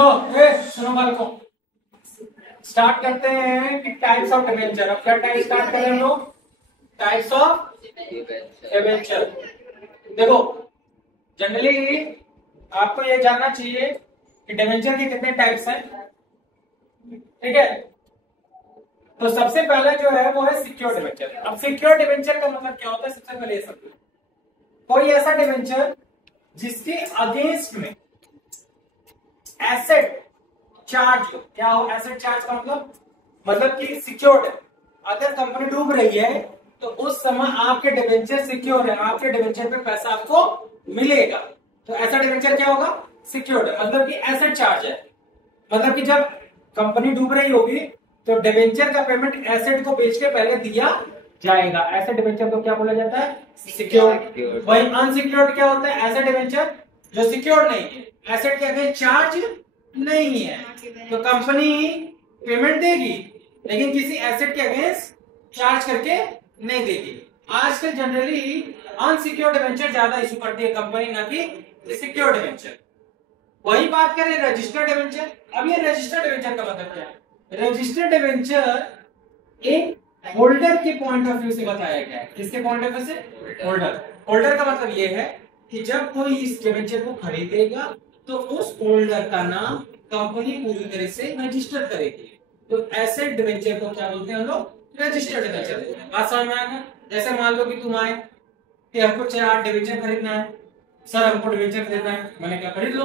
सुनो बालकों, स्टार्ट करते हैं कि टाइप्स ऑफ डिबेंचर। अब क्या टाइप स्टार्ट करें हम लोग? Types of debenture. देखो, जनरली आपको ये जानना चाहिए कि डिबेंचर के कितने टाइप्स हैं। ठीक है, तो सबसे पहला जो है वो है सिक्योर डिबेंचर। अब सिक्योर डिबेंचर का मतलब क्या होता है? सबसे पहले ये समझो, कोई ऐसा डिबेंचर जिसके अगेंस्ट में एसेट चार्ज हो। क्या हो एसेट चार्ज का मतलब कि सिक्योर्ड है। अगर कंपनी डूब रही है तो उस समय आपके डिबेंचर सिक्योर है, आपके डिबेंचर पे पैसा आपको मिलेगा। तो ऐसा डिबेंचर क्या होगा? सिक्योर्ड है, मतलब कि एसेट चार्ज है। मतलब कि जब कंपनी डूब रही होगी तो डिबेंचर का पेमेंट एसेट को बेच के पहले दिया जाएगा। ऐसे डिबेंचर को क्या बोला जाता है? सिक्योर्ड। वही अनसिक्योर्ड क्या होता है? ऐसा डिबेंचर जो सिक्योर्ड नहीं है, एसेट के अगेंस्ट चार्ज नहीं है, तो कंपनी पेमेंट देगी लेकिन किसी एसेट के अगेंस्ट चार्ज करके नहीं देगी। आजकल जनरली अनसिक्योर्ड डिबेंचर ज्यादा इशू करती है कंपनी, ना कि सिक्योर्ड डिबेंचर। वही बात करें रजिस्टर्ड डिबेंचर। अब ये रजिस्टर्ड डिबेंचर का मतलब क्या है? रजिस्टर्ड डिबेंचर एक होल्डर के पॉइंट ऑफ व्यू से बताया गया है। किसके पॉइंट ऑफ व्यू से? होल्डर। होल्डर का मतलब ये है कि जब कोई इस डिबेंचर को खरीदेगा तो उस होल्डर का नाम कंपनी पूरी तरह से रजिस्टर करेगी। तो ऐसे डिबेंचर को क्या बोलते हैं हम लोग? रजिस्टर्ड डिबेंचर बोलते हैं। बात समझ में आएगा? जैसे मान लो कि तुम आए कि हमको 4 डिबेंचर खरीदना है, सर हमको डिबेंचर खरीदना है। मैंने कहा खरीद लो।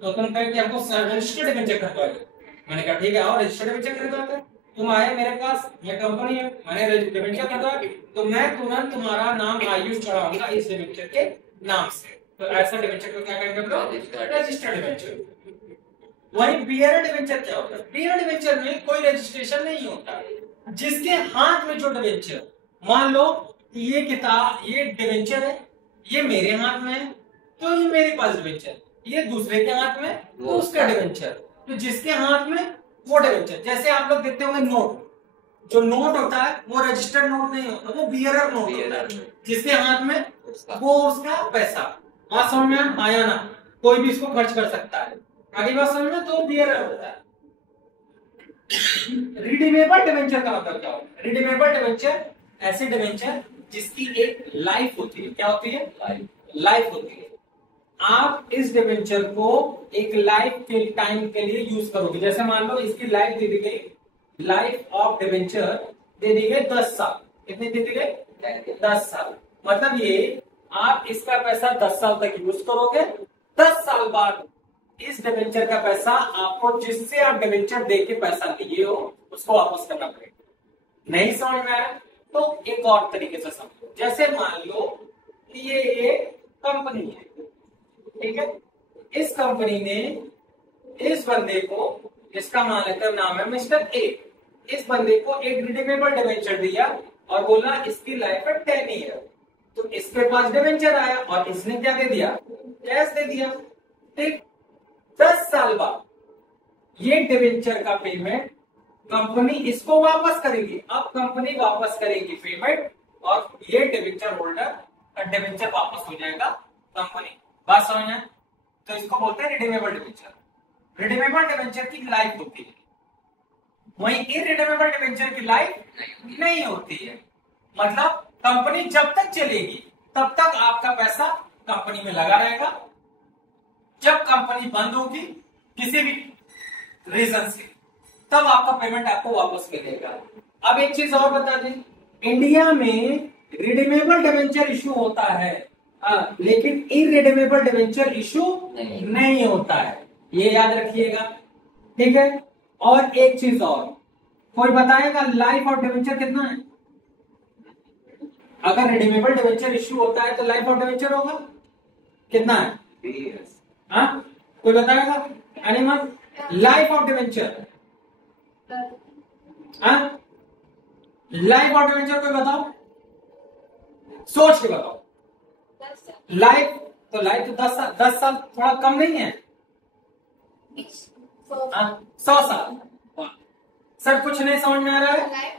तो तुम कहे कि हमको रजिस्टर्ड डिबेंचर खरीदवा दो। मैंने कहा ठीक है, आओ रजिस्टर्ड डिबेंचर खरीदवाते हैं। तुम आए मेरे पास, मैं कंपनी है, मैंने डिबेंचर खरीदवा तो मैं तुरंत तुम्हारा नाम आयुष चढ़ाऊंगा इस डिबेंचर के नाम से। तो ऐसा डिबेंचर को क्या कहेंगे हम लोग? Registered debenture. वही बियरर डिबेंचर क्या होता है? बियरर डिबेंचर में कोई रजिस्ट्रेशन नहीं होता। जिसके हाथ में जो डिबेंचर, मान लो ये किताब, ये डिबेंचर है, ये मेरे हाथ में है तो ये मेरे पास डिबेंचर, ये दूसरे के हाथ में तो उसका डिबेंचर। तो जिसके हाथ में वो डिबेंचर। जैसे आप लोग देखते होंगे नोट, जो नोट होता है वो रजिस्टर्ड नोट नहीं होता, वो बियरर नोट होता है। जिसके हाथ में वो उसका पैसा। बात समझ में आया ना? कोई भी इसको खर्च कर सकता है। आगे बात समझ में? तो बियरर होता है। रिडीमेबल डिबेंचर का मतलब क्या होता है? रिडीमेबल डिबेंचर ऐसे डिबेंचर जिसकी एक लाइफ होती है। क्या होती है? लाइफ होती है। आप इस डिबेंचर को एक लाइफ के टाइम के लिए यूज करोगे। जैसे मान लो इसकी लाइफ दे दी गई, लाइफ ऑफ डिबेंचर दे दी गई 10 साल। कितनी दे दी गई? 10 साल। मतलब ये आप इसका पैसा 10 साल तक यूज करोगे। 10 साल बाद इस डिबेंचर का पैसा आपको, जिससे आप डिबेंचर दे के पैसा लिए हो, उसको वापस करना पड़ेगा। नहीं समझ में आया तो एक और तरीके से समझो। जैसे मान लो कि ये एक कंपनी है, ठीक है। इस कंपनी ने इस बंदे को, जिसका मालिक का नाम है मिस्टर ए, इस बंदे को एक रिडीमेबल डिबेंचर दिया और बोला इसकी लाइफ है 10 ईयर। तो इसके पास डिबेंचर आया और इसने क्या दे दिया? कैश दे दिया। ठीक, 10 साल बाद ये डिबेंचर का पेमेंट कंपनी इसको वापस करेगी। अब कंपनी वापस करेगी पेमेंट और ये डिबेंचर होल्डर का डिबेंचर वापस हो जाएगा कंपनी। बात समझ में? तो इसको बोलते हैं रिडीमेबल डिबेंचर। रिडीमेबल डिबेंचर की लाइफ होती है, वहीं इररिडीमेबल डिबेंचर की लाइफ नहीं होती है। मतलब कंपनी जब तक चलेगी तब तक आपका पैसा कंपनी में लगा रहेगा। जब कंपनी बंद होगी किसी भी रीजन से, तब आपका पेमेंट आपको वापस मिलेगा। अब एक चीज और बता दें, इंडिया में रिडीमेबल डिबेंचर इशू होता है, लेकिन इररिडीमेबल डिबेंचर इशू नहीं होता है। ये याद रखिएगा, ठीक है। और एक चीज और, कोई बताएगा लाइफ ऑफ डिबेंचर कितना है? अगर रिडीमेबल डिबेंचर इशू होता है तो लाइफ ऑफ डिबेंचर होगा कितना है? हाँ, कोई बताएगा? एनीवन? लाइफ ऑफ डिबेंचर, हाँ, लाइफ ऑफ डिबेंचर कोई बताओ, सोच के बताओ। लाइफ तो 10 साल थोड़ा कम नहीं है? 100 साल। सर कुछ नहीं समझ में आ रहा है?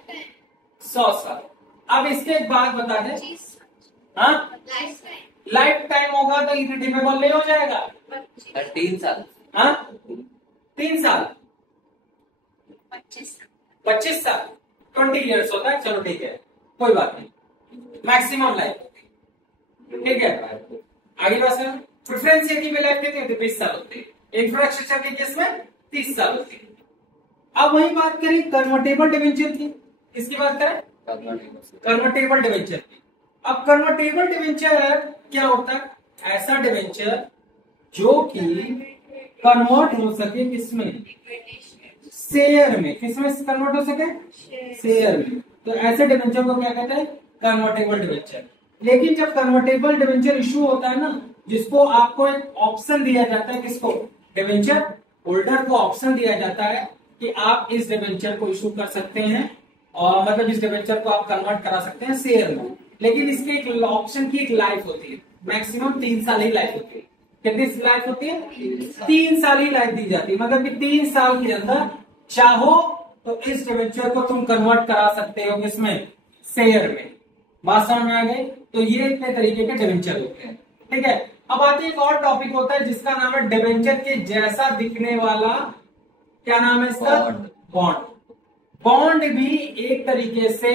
100 साल। अब इसके एक बात बता दें, हाँ, लाइफ टाइम होगा तो इरिडीमेबल नहीं हो जाएगा? 13 साल। हाँ, 3 साल, 25 साल, 20 ईयर्स होता है। चलो ठीक है, कोई बात नहीं, मैक्सिमम लाइफ, ठीक है। आगे बात है, प्रेफरेंस की लाइफ कितनी होती है? 20 साल होती है। इंफ्रास्ट्रक्चर के केस में 30 साल होती है। अब वही बात करें कन्वर्टेबल डिवेंचर की, किसकी बात करें? कन्वर्टेबल डिवेंचर की। अब कन्वर्टेबल डिवेंचर क्या होता है? ऐसा डिवेंचर जो कि कन्वर्ट हो सके किसमें? शेयर में। किसमें कन्वर्ट हो सके? शेयर में। तो ऐसे डिवेंचर को क्या कहते हैं? Convertible debenture. लेकिन जब कन्वर्टेबल डिवेंचर इशू होता है ना, जिसको आपको एक ऑप्शन दिया जाता है, किसको? डिवेंचर होल्डर को ऑप्शन दिया जाता है कि आप इस डिवेंचर को इशू कर सकते हैं, और मतलब इस डिवेंचर को आप कन्वर्ट करा सकते हैं शेयर में। लेकिन इसके एक ऑप्शन की एक लाइफ होती है, मैक्सिमम 3 साल ही लाइफ होती है। कितनी लाइफ होती है? 3 साल ही लाइफ दी जाती है। मतलब कि 3 साल के अंदर चाहो तो इस डिवेंचर को तुम कन्वर्ट करा सकते हो किसमें? शेयर में। बात समझ में आ गई? तो ये इतने तरीके के डिवेंचर होते हैं, ठीक है। अब आते एक और टॉपिक होता है जिसका नाम है डिवेंचर के जैसा दिखने वाला, क्या नाम है इसका? बॉन्ड। बॉन्ड भी एक तरीके से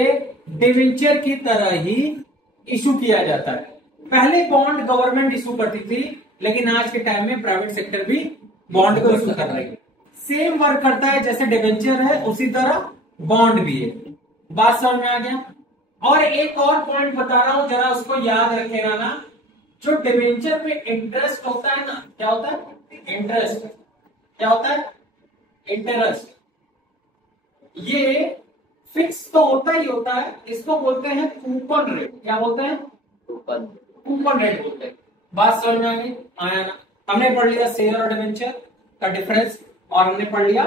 डिवेंचर की तरह ही इशू किया जाता है। पहले बॉन्ड गवर्नमेंट इशू करती थी, लेकिन आज के टाइम में प्राइवेट सेक्टर भी बॉन्ड को इशू कर रही है। सेम वर्क करता है, जैसे डिवेंचर है उसी तरह बॉन्ड भी है। बात समझ में आ गया? और एक और पॉइंट बता रहा हूं, जरा उसको याद रखेगा ना। जो डिवेंचर में इंटरेस्ट होता है ना, क्या होता है? इंटरेस्ट। क्या होता है? इंटरेस्ट। ये फिक्स तो होता ही होता है, इसको बोलते हैं कूपन रेट। क्या बोलते हैं? कूपन रेट बोलते हैं। बात समझ में आ गई? आया ना? हमने पढ़ लिया शेयर और डिवेंचर का डिफरेंस, और हमने पढ़ लिया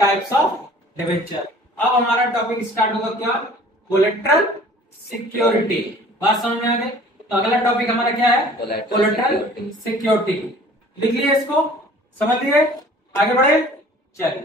टाइप्स ऑफ डिवेंचर। अब हमारा टॉपिक स्टार्ट होगा क्या? Collateral security. बात समझ में आ गई? तो अगला टॉपिक हमारा क्या है? Collateral security. लिख लिए इसको, समझ लिए? आगे बढ़े, चलिए।